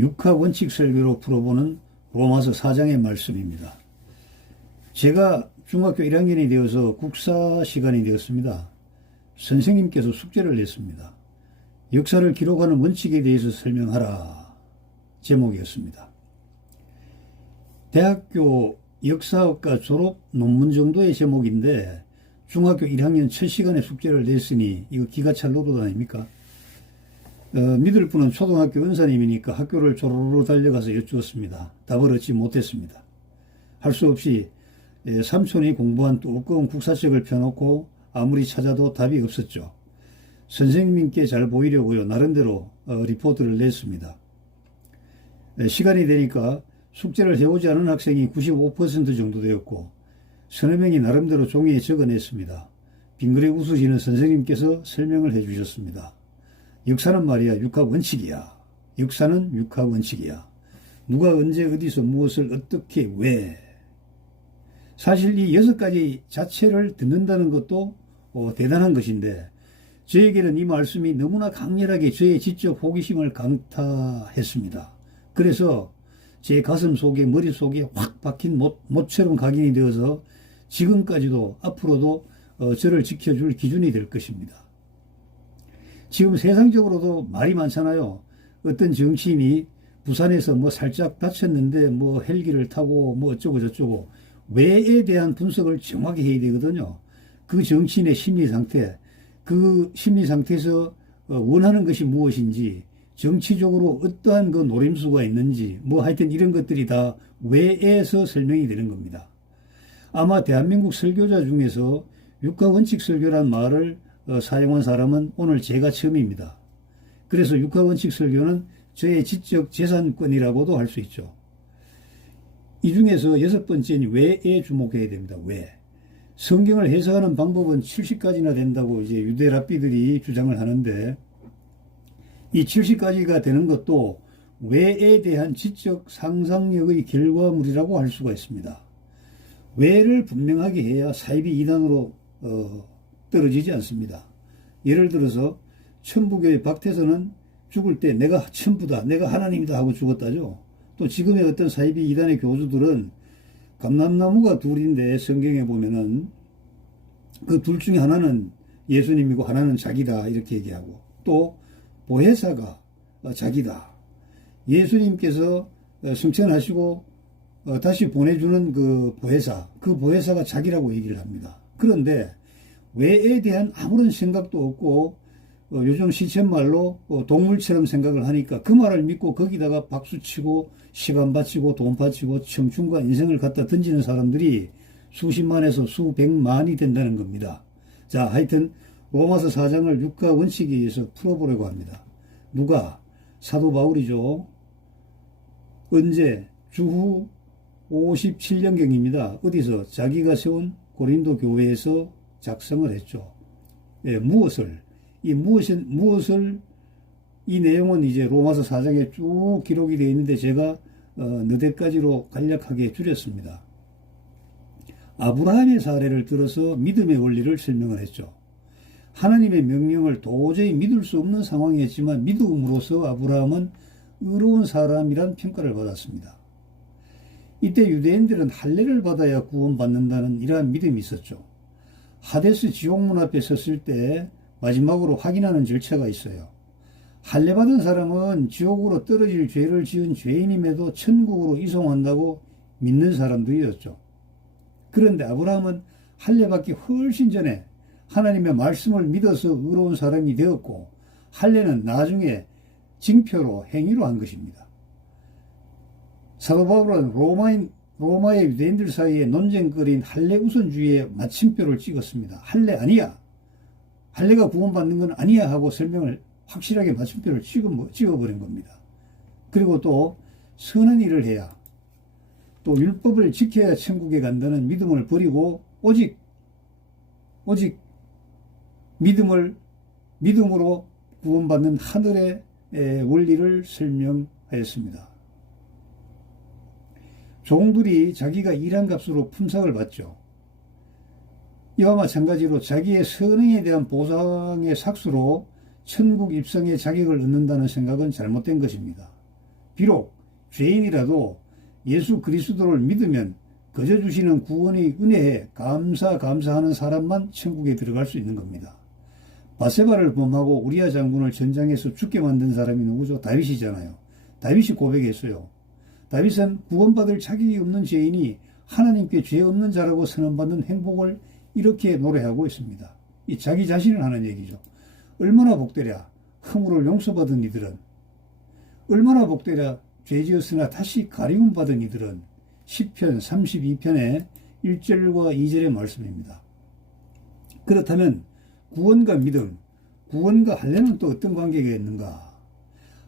육하 원칙 설교로 풀어보는 로마서 4장의 말씀입니다. 제가 중학교 1학년이 되어서 국사 시간이 되었습니다. 선생님께서 숙제를 냈습니다. 역사를 기록하는 원칙에 대해서 설명하라 제목이었습니다. 대학교 역사학과 졸업 논문 정도의 제목인데 중학교 1학년 첫 시간에 숙제를 냈으니 이거 기가 찰 노릇 아닙니까? 믿을 분은 초등학교 은사님이니까 학교를 조로로 달려가서 여쭈었습니다. 답을 얻지 못했습니다. 할 수 없이 삼촌이 공부한 두꺼운 국사책을 펴놓고 아무리 찾아도 답이 없었죠. 선생님께 잘 보이려고요. 나름대로 리포트를 냈습니다. 시간이 되니까 숙제를 해오지 않은 학생이 95% 정도 되었고 서너 명이 나름대로 종이에 적어냈습니다. 빙그레 웃으시는 선생님께서 설명을 해주셨습니다. 역사는 말이야 육하 원칙이야. 역사는 육하 원칙이야. 누가 언제 어디서 무엇을 어떻게 왜. 사실 이 6가지 자체를 듣는다는 것도 대단한 것인데 저에게는 이 말씀이 너무나 강렬하게 저의 지적 호기심을 강타했습니다. 그래서 제 가슴 속에 머릿속에 확 박힌 못처럼 각인이 되어서 지금까지도 앞으로도 저를 지켜줄 기준이 될 것입니다. 지금 세상적으로도 말이 많잖아요. 어떤 정치인이 부산에서 뭐 살짝 다쳤는데 뭐 헬기를 타고 뭐 어쩌고 저쩌고 왜에 대한 분석을 정확히 해야 되거든요. 그 정치인의 심리 상태, 그 심리 상태에서 원하는 것이 무엇인지, 정치적으로 어떠한 그 노림수가 있는지, 뭐 하여튼 이런 것들이 다 왜에서 설명이 되는 겁니다. 아마 대한민국 설교자 중에서 육하원칙 설교란 말을 사용한 사람은 오늘 제가 처음입니다. 그래서 육하원칙 설교는 저의 지적 재산권이라고도 할 수 있죠. 이 중에서 6번째는 왜에 주목해야 됩니다. 왜. 성경을 해석하는 방법은 70가지나 된다고 이제 유대 랍비들이 주장을 하는데 이 70가지가 되는 것도 왜에 대한 지적 상상력의 결과물이라고 할 수가 있습니다. 왜를 분명하게 해야 사입이 이단으로 떨어지지 않습니다. 예를 들어서 천부교의 박태선은 죽을 때 내가 천부다, 내가 하나님이다 하고 죽었다죠. 또 지금의 어떤 사이비 이단의 교주들은 감람나무가 둘인데 성경에 보면은 그 둘 중에 하나는 예수님이고 하나는 자기다 이렇게 얘기하고 또 보혜사가 자기다. 예수님께서 승천하시고 다시 보내주는 그 보혜사가 자기라고 얘기를 합니다. 그런데 왜에 대한 아무런 생각도 없고 요즘 시쳇말로 동물처럼 생각을 하니까 그 말을 믿고 거기다가 박수치고 시간 바치고 돈 바치고 청춘과 인생을 갖다 던지는 사람들이 수십만에서 수백만이 된다는 겁니다. 자, 하여튼 로마서 4장을 육하 원칙에 의해서 풀어보려고 합니다. 누가? 사도 바울이죠. 언제? 주후 57년경입니다. 어디서? 자기가 세운 고린도 교회에서 작성을 했죠. 무엇을? 이 내용은 이제 로마서 4장에 쭉 기록이 되어 있는데 제가 너댓 가지로 간략하게 줄였습니다. 아브라함의 사례를 들어서 믿음의 원리를 설명을 했죠. 하나님의 명령을 도저히 믿을 수 없는 상황이었지만 믿음으로써 아브라함은 의로운 사람이란 평가를 받았습니다. 이때 유대인들은 할례를 받아야 구원받는다는 이러한 믿음이 있었죠. 하데스 지옥문 앞에 섰을 때 마지막으로 확인하는 절차가 있어요. 할례 받은 사람은 지옥으로 떨어질 죄를 지은 죄인임에도 천국으로 이송한다고 믿는 사람들이었죠. 그런데 아브라함은 할례 받기 훨씬 전에 하나님의 말씀을 믿어서 의로운 사람이 되었고 할례는 나중에 징표로 행위로 한 것입니다. 사도 바울은 로마의 유대인들 사이에 논쟁거리인 할례 우선주의에 마침표를 찍었습니다. 할례 아니야. 할례가 구원받는 건 아니야 하고 설명을 확실하게 마침표를 찍어버린 겁니다. 그리고 또 선한 일을 해야 또 율법을 지켜야 천국에 간다는 믿음을 버리고 오직 믿음으로 구원받는 하늘의 원리를 설명하였습니다. 종들이 자기가 일한 값으로 품삯을 받죠. 이와 마찬가지로 자기의 선행에 대한 보상의 삭수로 천국 입성의 자격을 얻는다는 생각은 잘못된 것입니다. 비록 죄인이라도 예수 그리스도를 믿으면 거저 주시는 구원의 은혜에 감사하는 사람만 천국에 들어갈 수 있는 겁니다. 바세바를 범하고 우리아 장군을 전장에서 죽게 만든 사람이 누구죠? 다윗이잖아요. 다윗이 고백했어요. 다윗은 구원받을 자격이 없는 죄인이 하나님께 죄 없는 자라고 선언받는 행복을 이렇게 노래하고 있습니다. 이 자기 자신을 하는 얘기죠. 얼마나 복되랴 허물을 용서받은 이들은, 얼마나 복되랴 죄지었으나 다시 가리움 받은 이들은. 시편 32편의 1절과 2절의 말씀입니다. 그렇다면 구원과 믿음, 구원과 할례는 또 어떤 관계가 있는가?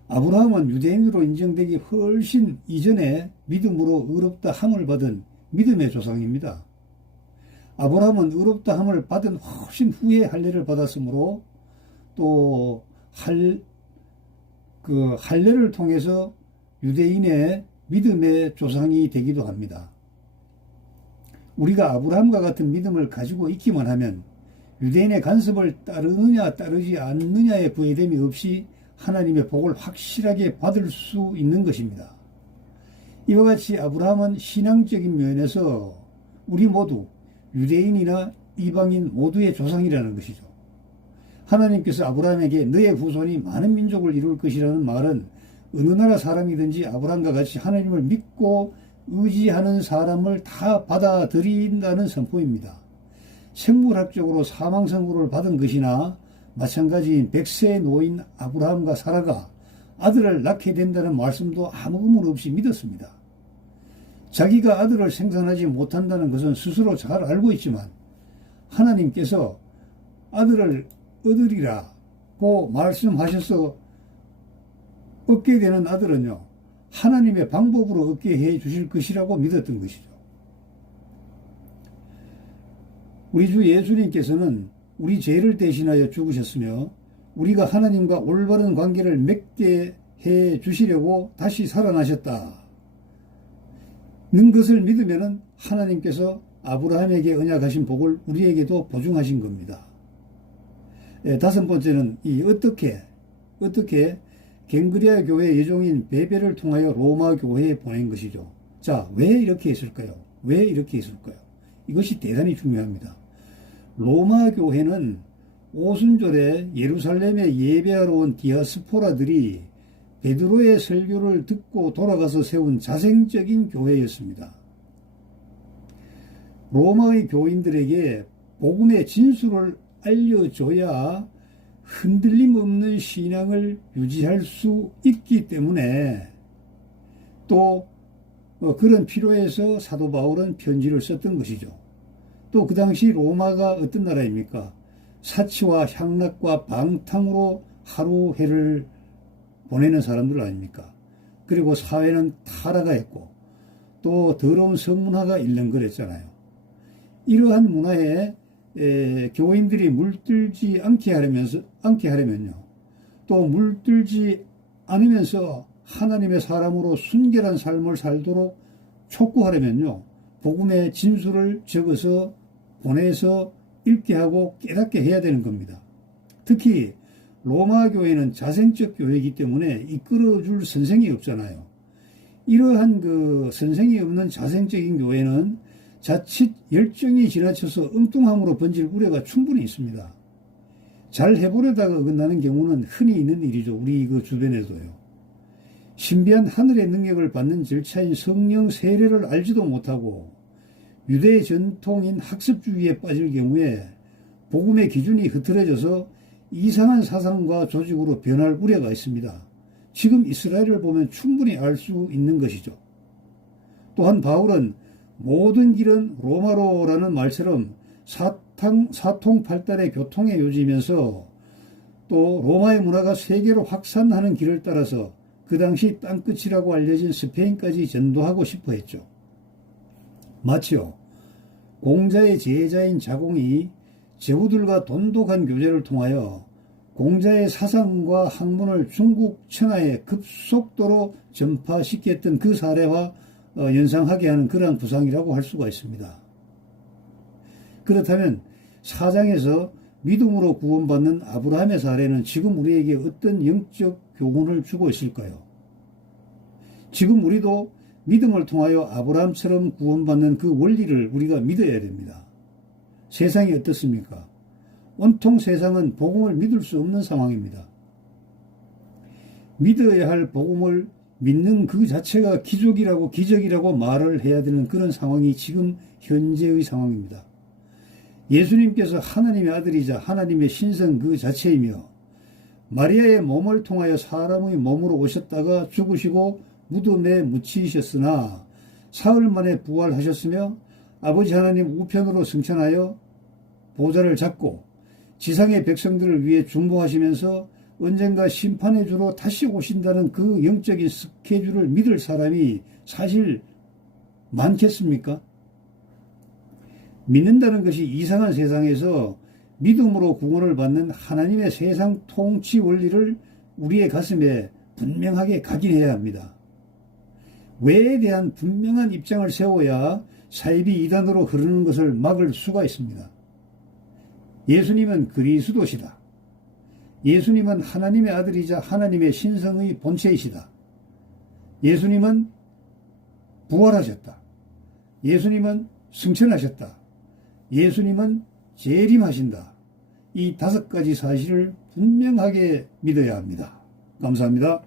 아브라함은 유대인으로 인정되기 훨씬 이전에 믿음으로 의롭다 함을 받은 믿음의 조상입니다. 아브라함은 의롭다 함을 받은 훨씬 후에 할례를 받았으므로 또 할례를 통해서 유대인의 믿음의 조상이 되기도 합니다. 우리가 아브라함과 같은 믿음을 가지고 있기만 하면 유대인의 간섭을 따르느냐 따르지 않느냐의 부해됨이 없이 하나님의 복을 확실하게 받을 수 있는 것입니다. 이와 같이 아브라함은 신앙적인 면에서 우리 모두 유대인이나 이방인 모두의 조상이라는 것이죠. 하나님께서 아브라함에게 너의 후손이 많은 민족을 이룰 것이라는 말은 어느 나라 사람이든지 아브라함과 같이 하나님을 믿고 의지하는 사람을 다 받아들인다는 선포입니다. 생물학적으로 사망 선고를 받은 것이나 마찬가지인 100세의 노인 아브라함과 사라가 아들을 낳게 된다는 말씀도 아무 의문 없이 믿었습니다. 자기가 아들을 생산하지 못한다는 것은 스스로 잘 알고 있지만 하나님께서 아들을 얻으리라고 말씀하셔서 얻게 되는 아들은요, 하나님의 방법으로 얻게 해 주실 것이라고 믿었던 것이죠. 우리 주 예수님께서는 우리 죄를 대신하여 죽으셨으며 우리가 하나님과 올바른 관계를 맺게 해 주시려고 다시 살아나셨다 는 것을 믿으면 하나님께서 아브라함에게 언약하신 복을 우리에게도 보증하신 겁니다. 다섯 번째는 어떻게 갱그리아 교회 예종인 베베를 통하여 로마 교회에 보낸 것이죠. 자, 왜 이렇게 했을까요? 이것이 대단히 중요합니다. 로마 교회는 오순절에 예루살렘에 예배하러 온 디아스포라들이 베드로의 설교를 듣고 돌아가서 세운 자생적인 교회였습니다. 로마의 교인들에게 복음의 진술을 알려줘야 흔들림 없는 신앙을 유지할 수 있기 때문에 또 그런 필요에서 사도 바울은 편지를 썼던 것이죠. 또 그 당시 로마가 어떤 나라입니까? 사치와 향락과 방탕으로 하루 해를 보내는 사람들 아닙니까? 그리고 사회는 타락했고 또 더러운 성문화가 일렁거렸잖아요. 이러한 문화에 교인들이 물들지 않게 하려면요. 또 물들지 않으면서 하나님의 사람으로 순결한 삶을 살도록 촉구하려면요. 복음의 진술을 적어서 보내서 읽게 하고 깨닫게 해야 되는 겁니다. 특히 로마 교회는 자생적 교회이기 때문에 이끌어줄 선생이 없잖아요. 이러한 선생이 없는 자생적인 교회는 자칫 열정이 지나쳐서 엉뚱함으로 번질 우려가 충분히 있습니다. 잘 해보려다가 어긋나는 경우는 흔히 있는 일이죠. 우리 주변에도요. 신비한 하늘의 능력을 받는 절차인 성령 세례를 알지도 못하고 유대의 전통인 학습주의에 빠질 경우에 복음의 기준이 흐트러져서 이상한 사상과 조직으로 변할 우려가 있습니다. 지금 이스라엘을 보면 충분히 알 수 있는 것이죠. 또한 바울은 모든 길은 로마로라는 말처럼 사통팔달의 교통에 요지면서 또 로마의 문화가 세계로 확산하는 길을 따라서 그 당시 땅끝이라고 알려진 스페인까지 전도하고 싶어 했죠. 마치요, 공자의 제자인 자공이 제후들과 돈독한 교제를 통하여 공자의 사상과 학문을 중국 천하에 급속도로 전파시켰던 그 사례와 연상하게 하는 그러한 구상이라고 할 수가 있습니다. 그렇다면 사장에서 믿음으로 구원받는 아브라함의 사례는 지금 우리에게 어떤 영적 교훈을 주고 있을까요? 지금 우리도 믿음을 통하여 아브라함처럼 구원받는 그 원리를 우리가 믿어야 됩니다. 세상이 어떻습니까? 온통 세상은 복음을 믿을 수 없는 상황입니다. 믿어야 할 복음을 믿는 그 자체가 기적이라고 말을 해야 되는 그런 상황이 지금 현재의 상황입니다. 예수님께서 하나님의 아들이자 하나님의 신성 그 자체이며 마리아의 몸을 통하여 사람의 몸으로 오셨다가 죽으시고 무덤에 묻히셨으나 사흘 만에 부활하셨으며 아버지 하나님 우편으로 승천하여 보좌를 잡고 지상의 백성들을 위해 중보하시면서 언젠가 심판의 주로 다시 오신다는 그 영적인 스케줄을 믿을 사람이 사실 많겠습니까? 믿는다는 것이 이상한 세상에서 믿음으로 구원을 받는 하나님의 세상 통치 원리를 우리의 가슴에 분명하게 각인해야 합니다. 왜에 대한 분명한 입장을 세워야 사이비 이단으로 흐르는 것을 막을 수가 있습니다. 예수님은 그리스도시다. 예수님은 하나님의 아들이자 하나님의 신성의 본체이시다. 예수님은 부활하셨다. 예수님은 승천하셨다. 예수님은 재림하신다. 이 5가지 사실을 분명하게 믿어야 합니다. 감사합니다.